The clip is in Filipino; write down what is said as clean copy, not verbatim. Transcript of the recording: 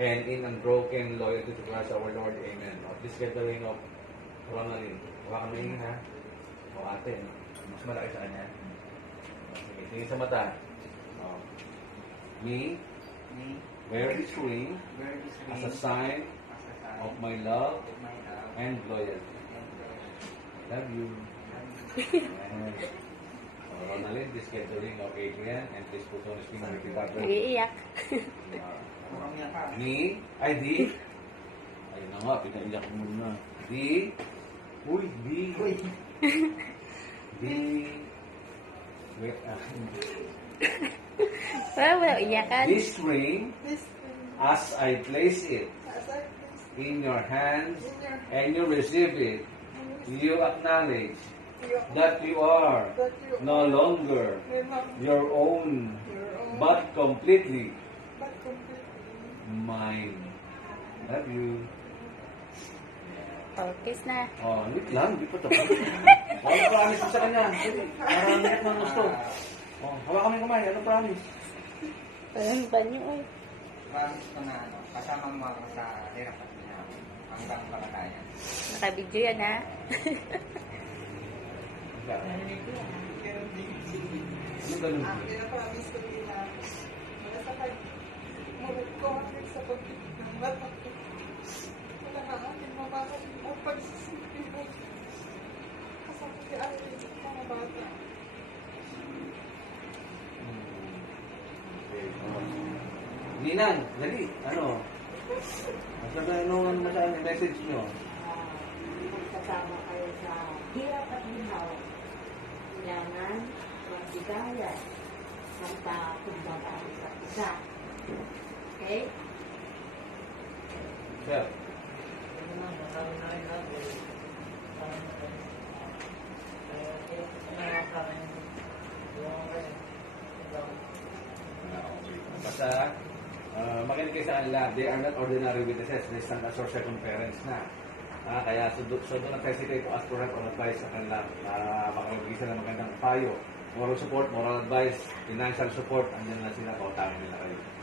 and in unbroken loyalty to Christ our Lord. Amen. O, please get the ring of Ronaldin. Huwag kang maingin, ha? O, ate, no? Mas malaki sa kanya. O, sige, tingin sa mata. O, me, wear this ring as a sign of my love and loyalty. Love you. Amen. Ronaldin, please get the ring of Adrian and please put on his finger with the button. Iiyak. Me, ay di. Ayun na nga, pinaiyak mo muna. Di. Uy, di. Di. Wait, Wala iyakan. This ring, as I place it in your hands and you receive it, you acknowledge that you are no longer your own, but completely mine. Love you. Oh, kiss na. Oh, wait lang, hindi pa tapos. Ano promise mo sa kanya? Parang net ng gusto. Oh, hawakan mo yung kamay. Ano promise? Anong banyo eh? Promise ko na kasama mo ako sa hirap at ginawa hanggang kalagayan. Nakabidyo yan ha. Ano ganun? Pinapromise ko din na sa pag-mabot ko sa pag-ibig ng bata ko. Wala na aking mabakit ang pagsisipin mo. Kasama si Ari, mga bata. Ninang, dali. Ano? Ano masyadong yung message nyo? Kasama kayo sa hirap at ginawa. Kailangan magbigayan sa kumbaga sa isa. Okay? Sir. Basta, makinig kayo sa kanila. They are not ordinary witnesses. They stand as your second parents na. Kaya so don't hesitate to ask for help or advice sa kanila. Makakabigay sila ng magandang payo. Moral support, moral advice, financial support. Andiyan na sila. Pautangin nila kayo.